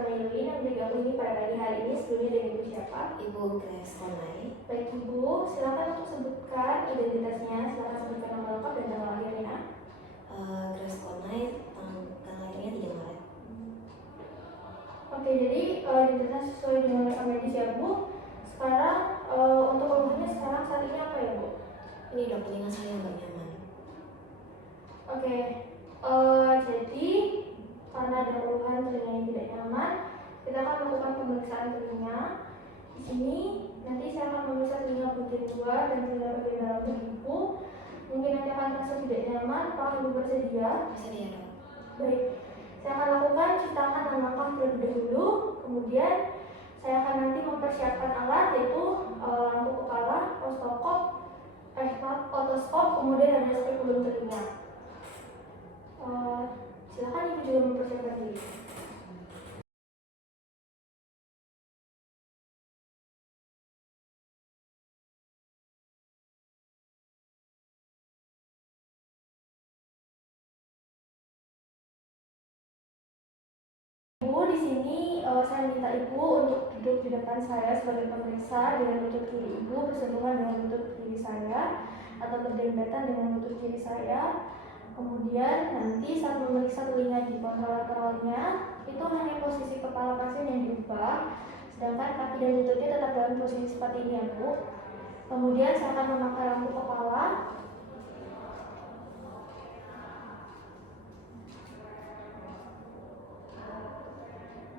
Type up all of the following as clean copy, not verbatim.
Corneli yang bergabung ini pada pagi hari ini. Sebelumnya dengan Ibu siapa? Ibu Grace Konai. Baik Ibu, silakan untuk sebutkan identitasnya, silakan sebutkan nama lengkap dan tanggal lahirnya. Grace Konai, tanggal lahirnya 3 Maret. Oke, jadi identitas sesuai dengan rekam medis ya Bu. Sekarang untuk keluhannya sekarang saat ini apa ya Bu? Ini dok, telinga saya nggak nyaman. Oke, jadi karena ada keluhan telinga yang tidak nyaman, kita akan melakukan pemeriksaan telinga. Di sini nanti saya akan memeriksa telinga bagian luar dan telinga bagian dalam Ibu. Mungkin nanti akan terasa tidak nyaman. Apakah Ibu bersedia? Bersedia dok. Baik, saya akan lakukan cuci tangan dan langkah terlebih dahulu. Kemudian saya akan nanti mempersiapkan alat yaitu lampu kepala, otoskop, kemudian ada spekulum telinga. Silakan Ibu juga mempersiapkan diri. Ibu, di sini saya minta Ibu untuk duduk di depan saya sebagai pemeriksa dengan lutut kiri Ibu bersentuhan dengan lutut kiri saya atau berdempatan dengan lutut kiri saya. Kemudian nanti saat memeriksa telinga di kontralateralnya itu hanya posisi kepala pasien yang diubah, sedangkan kaki dan lututnya tetap dalam posisi seperti ini ya Bu. Kemudian saya akan memakai lampu kepala.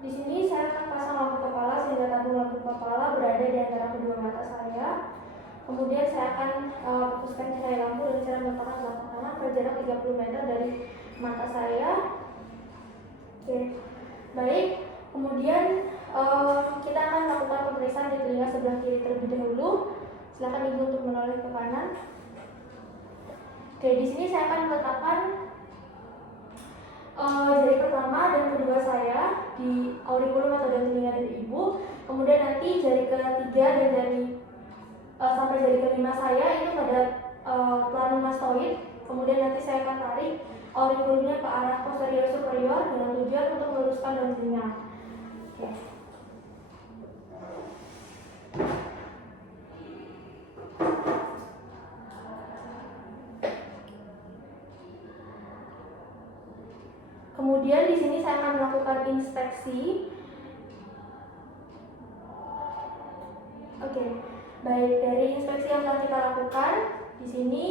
Di sini saya akan pasang lampu kepala sehingga tabung lampu kepala berada di antara kedua mata saya. Kemudian saya akan fokuskan cahaya lampu dengan cara meletakkan telapak tangan pada jarak 30 meter dari mata saya. Oke, baik. Kemudian kita akan melakukan pemeriksaan di telinga sebelah kiri terlebih dahulu. Silakan Ibu untuk menoleh ke kanan. Oke, di sini saya akan meletakkan jari pertama dan kedua saya di aurikulum atau dalam telinga dari Ibu. Kemudian nanti jari ketiga dan jari sampai jari kelima saya itu pada planum mastoid. Kemudian nanti saya akan tarik aurikulumnya ke arah posterior superior dengan tujuan untuk meluruskan daun telinga. Oke. Kemudian di sini saya akan melakukan inspeksi. Oke, baik, dari inspeksi yang telah kita lakukan di sini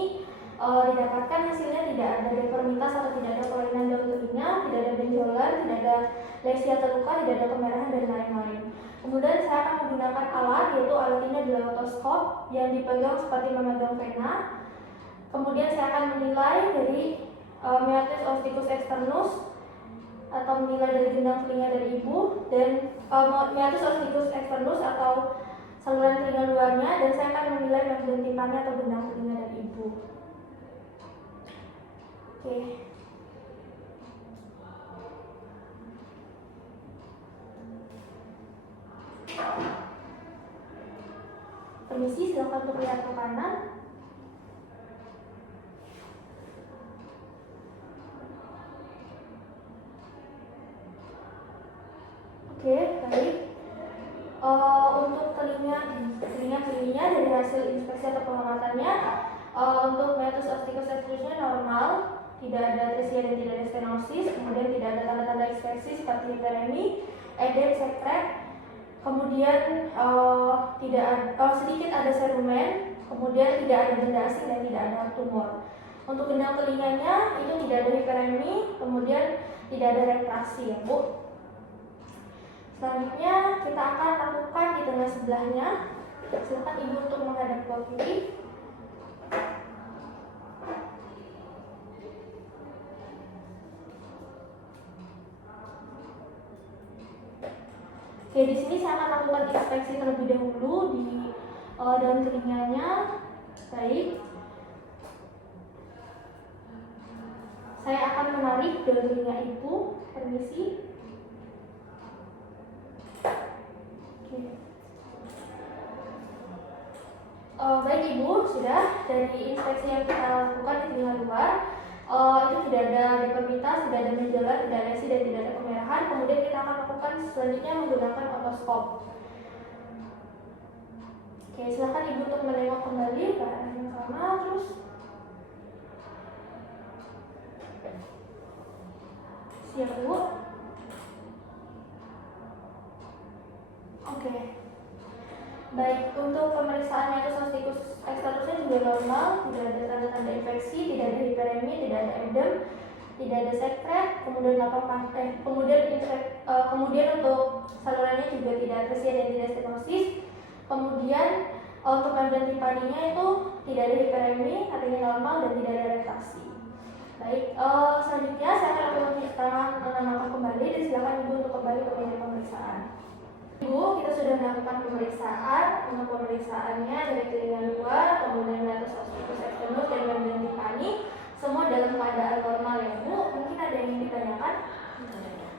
didapatkan hasilnya tidak ada deformitas atau tidak ada kelainan daun telinga, tidak ada benjolan, tidak ada lesi atau luka, tidak ada kemerahan dan lain-lain. Kemudian saya akan menggunakan alat yaitu alat ini adalah otoskop yang dipegang seperti memegang pena. Kemudian saya akan menilai dari meatus opticus externus atau menilai dari gendang telinga dari Ibu dan meatus opticus externus atau saluran telinga luarnya, dan saya akan menilai membrane timpani atau gendang telinga dari Ibu. Oke. Permisi, silakan untuk lihat ke kanan. Oke, baik. Untuk telinga dari hasil inspeksi atau pengamatannya, untuk meatus opticus externusnya normal, tidak ada atresia dan tidak ada stenosis, kemudian tidak ada tanda-tanda inspeksi seperti hiperemi, edem, sekret, kemudian tidak ada, sedikit ada serumen, kemudian tidak ada benda asing dan tidak ada tumor. Untuk gendang telinganya itu tidak ada hiperemi, kemudian tidak ada retraksi ya Bu. Selanjutnya kita akan lakukan di tengah sebelahnya. Silakan Ibu untuk menghadap ke kiri. Oke, di sini saya akan lakukan inspeksi terlebih dahulu di daun telinganya. Baik. Saya akan menarik daun telinga Ibu. Permisi. Baik Ibu, sudah dari inspeksi yang kita lakukan di telinga luar itu tidak ada deformitas, tidak ada benjolan, tidak ada lesi dan tidak ada kemerahan. pemeriksaan. Kemudian kita akan lakukan selanjutnya menggunakan otoskop. Oke, silakan ibu untuk menengok kembali ke arah yang sama. Terus siap bu. Oke. Baik, untuk pemeriksaan mesostikus eksternusnya juga normal, tidak ada tanda-tanda infeksi, tidak ada hiperemi, tidak ada edem, tidak ada sekret, kemudian kemudian untuk salurannya juga tidak atresia dan tidak stenosis. Kemudian untuk membrana tipaninya itu tidak ada hiperemi, artinya normal dan tidak ada retraksi. Baik, selanjutnya saya akan lakukan keterangan langkah kembali dan silakan ibu untuk kembali ke meja pemeriksaan. Ibu, kita sudah melakukan pemeriksaan. Untuk pemeriksaannya dari telinga luar, kemudian mesostikus eksternus dan membrana tipani, semua dalam keadaan normal ya Bu. Mungkin ada yang ingin ditanyakan?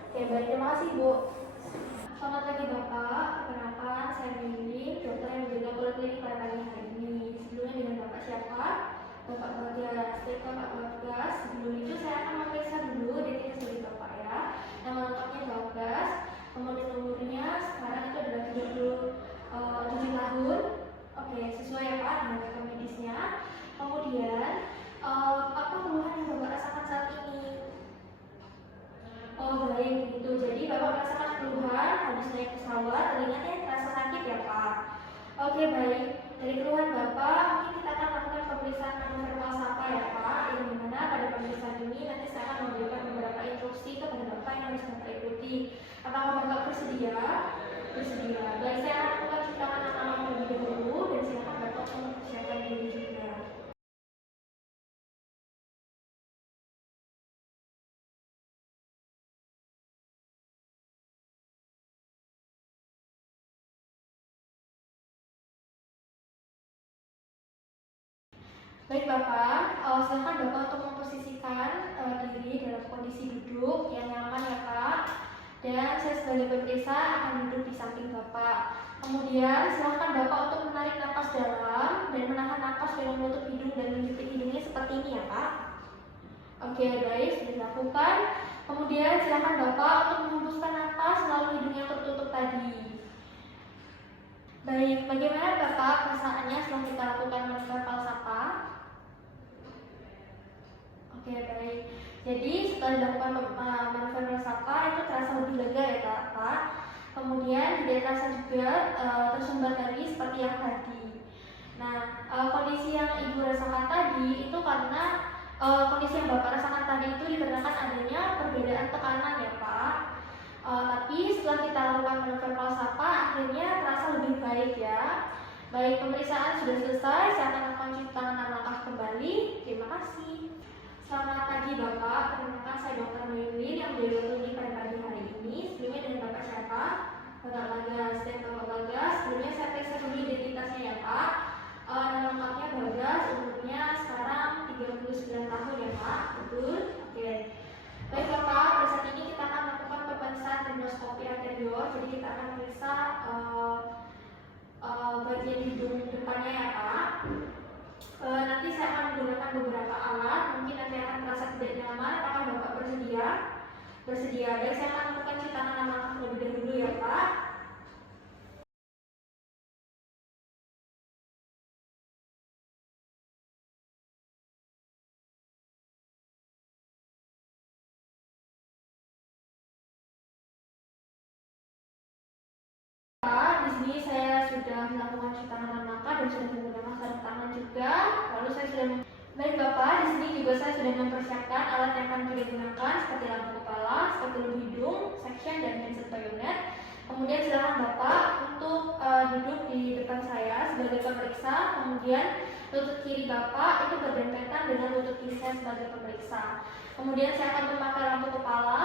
Oke, baik, terima kasih Bu. Selamat pagi Bapak, perkenalkan saya Mili, dokter yang menjaga poliklinik pada pagi hari ini. Sebelumnya dengan Bapak siapa? Bapak Bagas. Baik Bapak Bagas, sebelum itu saya akan memeriksa dulu identitas dari Bapak ya. Nama lengkapnya Bagas, kemudian umurnya sekarang itu adalah 37 tahun. Oke, sesuai ya Pak dengan rekam medisnya. Kemudian apa keluhan yang Bapak rasakan saat ini? Oh baik, gitu. Jadi Bapak merasakan keluhan habis naik pesawat, telinganya terasa sakit ya Pak? Oke baik, dari keluhan Bapak mungkin kita akan lakukan pemeriksaan manuver SAPA ya Pak, yang dimana pada pemeriksaan ini nanti saya akan memberikan beberapa instruksi kepada Bapak yang harus Bapak ikuti. Apakah Bapak bersedia? Bersedia. Baik, saya akan lakukan cuci tangan terlebih dahulu dan silakan Bapak mempersiapkan diri juga. Baik Bapak, silakan Bapak untuk memposisikan diri dalam kondisi duduk yang nyaman ya Pak. Dan saya sebagai pemeriksa akan duduk di samping Bapak. Kemudian silakan Bapak untuk menarik napas dalam dan menahan napas dengan menutup hidung dan menjepit hidungnya seperti ini ya Pak. Oke baik, sudah dilakukan. Kemudian silakan Bapak untuk menghembuskan napas melalui hidung yang tertutup tadi. Baik, bagaimana Bapak perasaannya setelah kita lakukan manuver SAPA? Oke baik, jadi setelah dilakukan manuver SAPA itu terasa lebih lega ya Pak. Kemudian tidak terasa juga tersumbat lagi seperti yang tadi. Nah, kondisi yang Ibu rasakan tadi itu karena kondisi yang Bapak rasakan tadi itu dikarenakan adanya perbedaan tekanan ya Pak. Tapi setelah kita lakukan manuver SAPA akhirnya terasa lebih baik ya. Baik, pemeriksaan sudah selesai, saya akan lakukan cuci tangan dan langkah kembali. Terima kasih. Selamat pagi Bapak, perkenalkan saya Dr. Mili yang menjaga klinik pada pagi hari ini. Sebelumnya dengan Bapak siapa? Bapak Bagas. Dan Bapak Bagas, sebelumnya saya periksa dulu identitasnya ya Pak. Nama lengkapnya Bagas, umurnya sekarang 39 tahun ya Pak. Betul? Oke. Baik Bapak, pada saat ini kita akan melakukan pemeriksaan rhinoskopi anterior. Jadi kita akan memeriksa bagian hidung depannya ya Pak. Nanti saya akan menggunakan beberapa alat, mungkin nanti akan terasa tidak nyaman. Apakah Bapak bersedia? Bersedia. Baik, saya akan lakukan cuci tangan dan langkah terlebih dahulu ya Pak. Di sini saya sudah melakukan cuci tangan dan langkah dan sudah menggunakan sarung tangan juga. Lalu saya sudah baik Bapak, di sini juga saya sudah mempersiapkan alat yang akan kita gunakan seperti lampu kepala, spatula hidung, section dan handset bayonet. Kemudian silakan Bapak untuk duduk di depan saya sebagai pemeriksa. Kemudian lutut kiri Bapak itu berdempetan dengan lutut kiri saya sebagai pemeriksa. Kemudian saya akan memakai lampu kepala.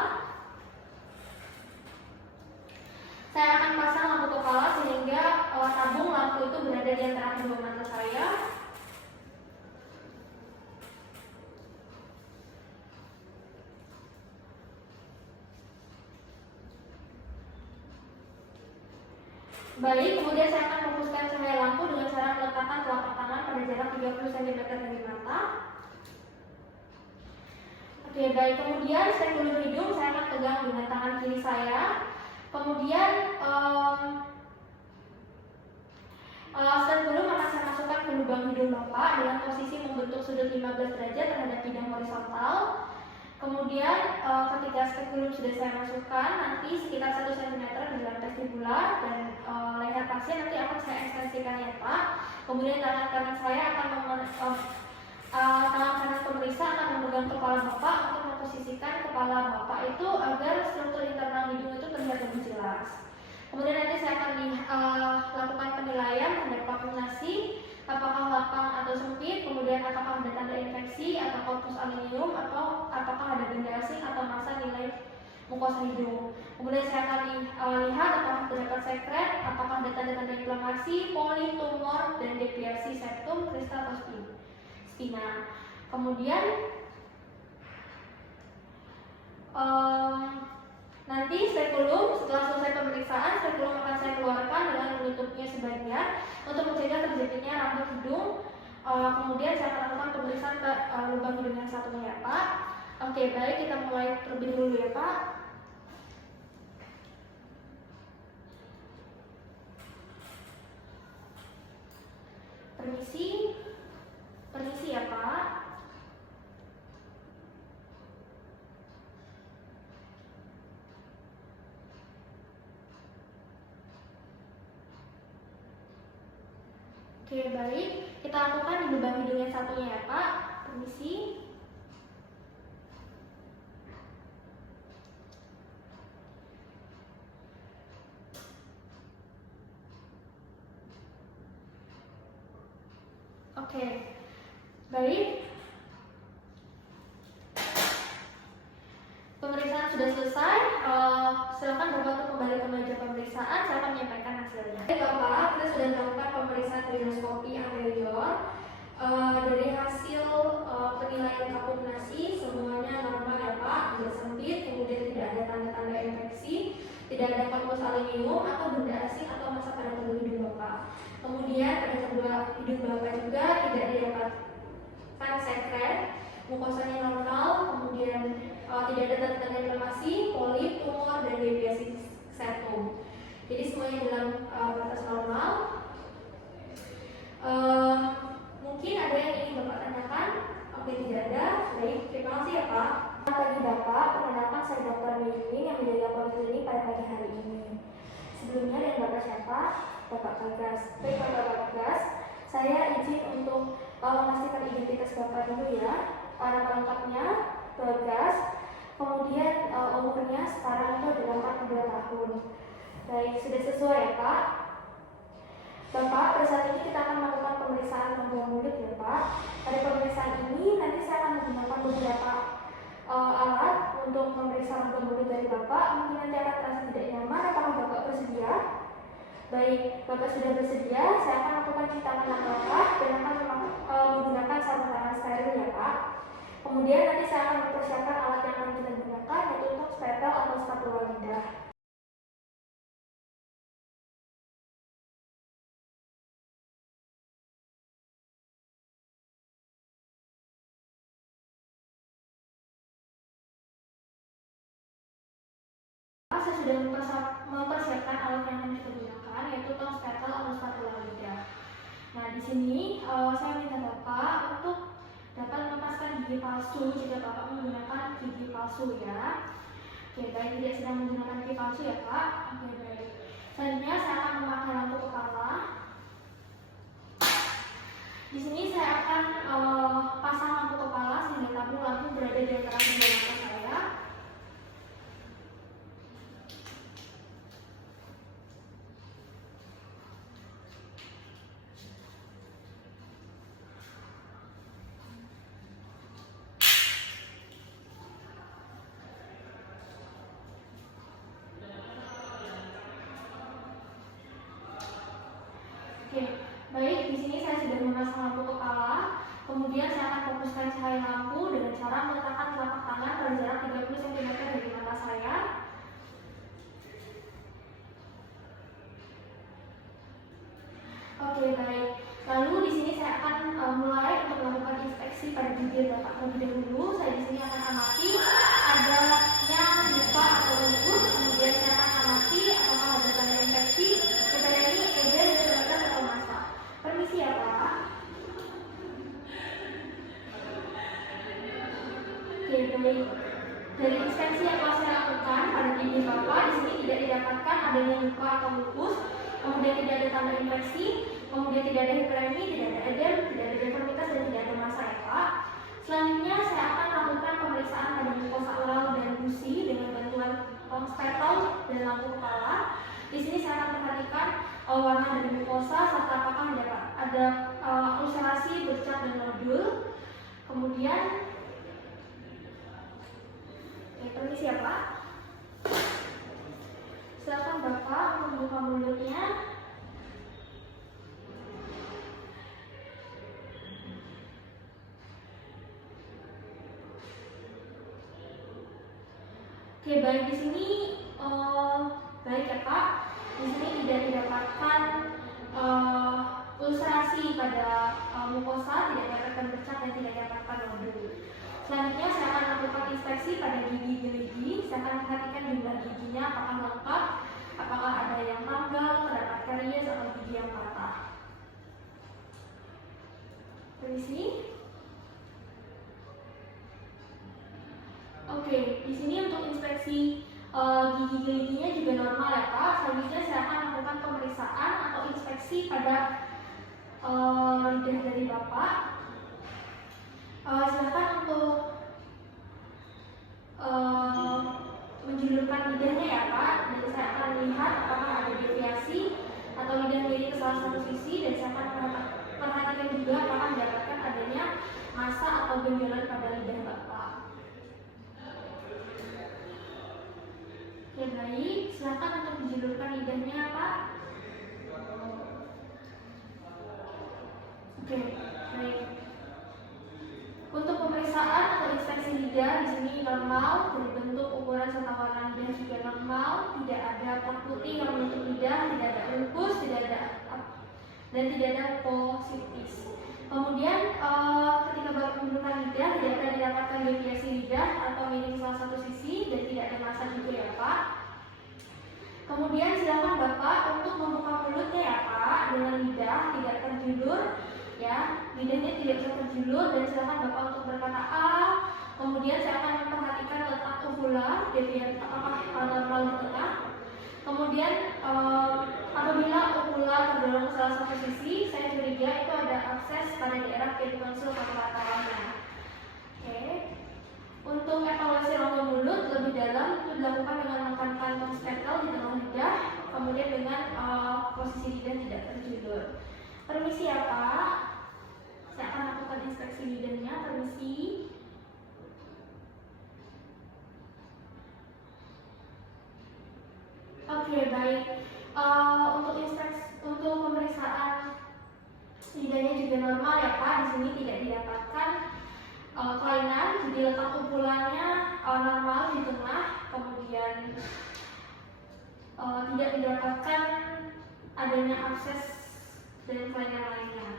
Saya akan pasang lampu kepala sehingga tabung lampu itu berada di antara kedua mata saya. Baik, kemudian saya akan fokuskan cahaya lampu dengan cara meletakkan telapak tangan pada jarak 30 cm dari mata. Oke, baik. Kemudian saya tutup hidung, saya akan pegang dengan tangan kiri kiri saya. Kemudian step dulu akan saya masukkan ke lubang hidung Bapak dengan posisi membentuk sudut 15 derajat terhadap bidang horizontal. Kemudian ketika spekulum sudah saya masukkan, nanti sekitar 1 cm di dalam vestibular dan leher pasien nanti akan saya ekstensikan ya Pak. Kemudian tangan kanan saya akan tangan kanan pemeriksa akan memegang kepala Bapak untuk memposisikan kepala Bapak itu agar struktur internal hidung itu terlihat lebih jelas. Kemudian nanti saya akan lakukan penilaian terhadap vakuumasi, apakah lapang atau sempit, kemudian apakah ada tanda infeksi atau corpus aluminium, atau apakah ada benda asing atau massa nilai mukosa hidung. Kemudian saya akan lihat apakah terdapat sekret, apakah ada tanda-tanda inflamasi, poli, tumor, dan deviasi septum, kristal atau spina. Kemudian nanti spekulum, setelah selesai pemeriksaan, spekulum akan saya keluarkan dengan menutupnya sebagian untuk mencegah terjadinya rambut hidung. Kemudian saya akan lakukan pemeriksaan ke lubang hidung yang satunya ya Pak. Oke, baik, kita mulai terlebih dulu ya Pak. Permisi ya Pak. Oke, baik. Kita lakukan di lubang hidung yang satunya ya, Pak. Permisi. Oke. Baik. Pemeriksaan sudah selesai. Silakan Bapak untuk kembali ke meja pemeriksaan. Saya akan menyampaikan hasilnya. Baik, Bapak, kita sudah melakukan pemeriksaan rhinoskopi anterior. Dari hasil penilaian vakuumasi semuanya normal ya Pak, tidak sempit, kemudian tidak ada tanda-tanda infeksi, tidak ada corpus aluminium atau benda asing atau massa pada tubuh hidung Bapak. Kemudian pada kedua hidung Bapak juga tidak didapatkan sekret, mukosanya normal, kemudian tidak ada tanda-tanda inflamasi, polip, tumor, dan deviasi septum. Jadi semuanya dalam batas normal. Mungkin ada yang ingin Bapak tanyakan? Oke, tidak ada. Baik, terima kasih ya Pak. Selamat pagi Bapak, perkenalkan saya Dr. Mei yang menjaga poliklinik pada pagi hari ini. Sebelumnya dengan Bapak siapa? Bapak Bagas. Baik Bapak Bagas, saya izin untuk memastikan identitas Bapak dulu ya. Nama lengkapnya Bagas, kemudian umurnya sekarang itu adalah 42 tahun. Baik, sudah sesuai ya Pak? Bapak, pada saat ini kita akan melakukan pemeriksaan rongga mulut ya Pak. Pada pemeriksaan ini nanti saya akan menggunakan beberapa alat untuk memeriksa rongga mulut dari Bapak. Mungkin nanti akan terasa tidak nyaman. Apakah Bapak bersedia? Baik, Bapak sudah bersedia. Saya akan lakukan cuci tangan Bapak dan akan menggunakan sarung tangan steril ya Pak. Kemudian nanti saya akan mempersiapkan alat yang akan kita gunakan, yaitu untuk stempel atau spatula lidah. Saya sudah mempersiapkan alat yang akan kita gunakan, yaitu tong stempel atau spatula lidah. Nah, di sini saya minta Bapak untuk dapat melepaskan gigi palsu jika Bapak menggunakan gigi palsu ya. Oke, baik, tidak sedang menggunakan gigi palsu ya Pak. Oke, baik. Selanjutnya saya akan memakai lampu kepala. Di sini saya akan pasang lampu kepala sehingga tabung lampu berada di antara kedua mata saya. Oke, baik, di sini saya sudah memasang lampu kepala. Kemudian saya akan fokuskan cahaya lampu dengan cara meletakkan telapak tangan pada jarak 30 cm dari mata saya. Oke, baik. Lalu di sini saya akan mulai untuk melakukan inspeksi pada bibir Bapak terlebih dahulu. Saya di sini akan amati adanya luka atau lupus terbuka atau lupus, kemudian tidak ada tanda infeksi, kemudian tidak ada hiperemi, tidak ada edem, tidak ada deformitas, dan tidak ada massa ya Pak. Selanjutnya saya akan lakukan pemeriksaan pada mukosa oral dan gusi dengan bantuan stethel dan lampu kepala. Di sini saya akan perhatikan warna dari mukosa serta apakah ada ulcerasi, bercak, dan nodul. Kemudian, permisi ya Pak. Silakan Bapak untuk membuka mulutnya. Oke, baik, di sini baik ya Pak. Di sini tidak didapatkan ulcerasi pada mukosa, tidak didapatkan bercak, dan tidak didapatkan nodul. Selanjutnya saya akan lakukan inspeksi pada gigi-gigi. Saya akan perhatikan jumlah giginya apakah lengkap, apakah ada yang tanggal, terdapat karies atau gigi yang patah. Permisi. Oke, di sini untuk inspeksi gigi-giginya juga normal ya Pak. Selanjutnya saya akan lakukan pemeriksaan atau inspeksi pada lidah dari Bapak. Silakan untuk menjulurkan lidahnya ya Pak. Dan saya akan melihat apakah ada deviasi atau lidah miring ke salah satu sisi, dan saya akan perhatikan juga apakah mendapatkan adanya massa atau benjolan pada lidah Bapak. Oke, baik, silakan untuk menjulurkan lidahnya Pak. Oke, baik. Untuk pemeriksaan atau inspeksi lidah di sini normal, dari bentuk, ukuran serta warna lidah juga normal, tidak ada plak putih yang menutup lidah, tidak ada ulkus, tidak ada dan tidak ada positis. Kemudian ketika Bapak menggunakan lidah tidak akan didapatkan deviasi lidah atau miring salah satu sisi, dan tidak ada massa juga ya Pak. Kemudian silakan Bapak untuk membuka mulutnya ya Pak dengan lidah tidak terjulur. Ya, lidahnya tidak bisa terjulur, dan silakan Bapak untuk berkata A. Kemudian saya akan memperhatikan letak uvula, deviasi apakah normal di tengah. Kemudian apabila uvula terdorong ke salah satu sisi, saya curiga itu ada akses pada daerah peritonsil lateralnya. Oke. Untuk evaluasi rongga mulut lebih dalam itu dilakukan dengan menggunakan kantong stethel di tengah lidah, kemudian dengan posisi lidah tidak terjulur. Permisi ya Pak, saya akan lakukan inspeksi lidahnya. Permisi. Oke, baik. Untuk pemeriksaan lidahnya juga normal ya Pak. Di sini tidak didapatkan kelainan, jadi letak uvulanya normal di tengah, kemudian tidak didapatkan adanya akses dan kelainan lainnya.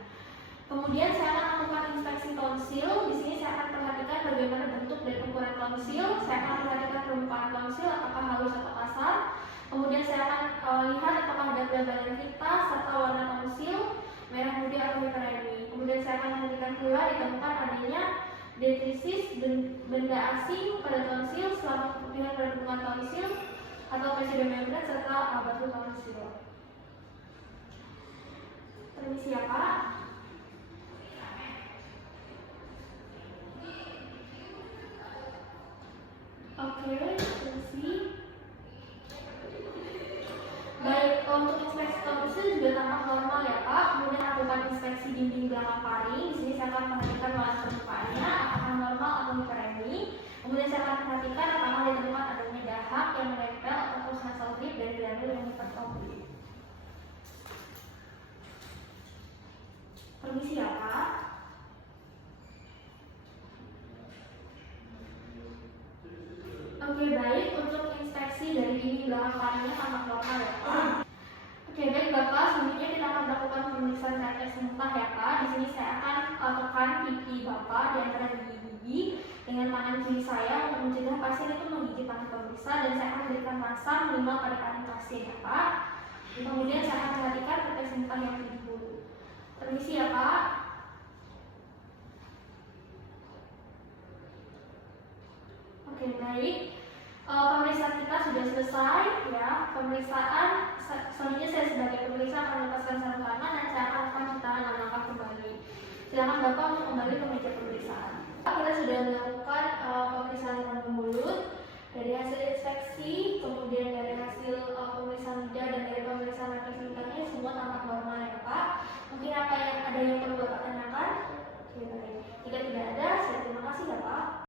Kemudian saya akan melakukan inspeksi tonsil. Di sini saya akan perhatikan bagaimana bentuk dan ukuran tonsil. Saya akan perhatikan permukaan tonsil apakah halus atau kasar. Kemudian saya akan lihat apakah ada gambaran hitam serta warna tonsil merah putih atau hiperemi. Kemudian saya akan perhatikan pula ditemukan adanya detritus benda asing pada tonsil selama keputihan pada permukaan tonsil atau pseudomembran serta batu tonsil. Permisi ya Pak. Oke, permisi. Baik, untuk inspeksi tonsil juga tampak normal ya Pak. Kemudian lakukan inspeksi dinding belakang paring. Di sini saya akan perhatikan warna permukaannya apakah normal atau hiperemi. Kemudian saya akan perhatikan apakah ditemukan adanya dahak yang menempel atau nasal drip dari granul yang hipertrofi. Permisi ya Pak. Oke, baik, untuk inspeksi dari dinding belakang paringnya tampak normal ya Pak. Oke, baik Bapak, selanjutnya kita akan melakukan pemeriksaan tetes muntah ya Pak. Di sini saya akan tekan pipi Bapak di antara gigi-gigi dengan tangan kiri saya untuk mencegah pasien itu menggigit tangan pemeriksa, dan saya akan berikan massa minimal pada tangan pasien ya Pak. Kemudian saya akan perhatikan tetes muntah yang timbul. Permisi ya Pak. Oke, baik. Pemeriksaan kita sudah selesai ya. Pemeriksaan selanjutnya saya sebagai pemeriksa akan melepaskan sarung tangan dan saya akan lakukan cetakan 6 langkah kembali. Silakan Bapak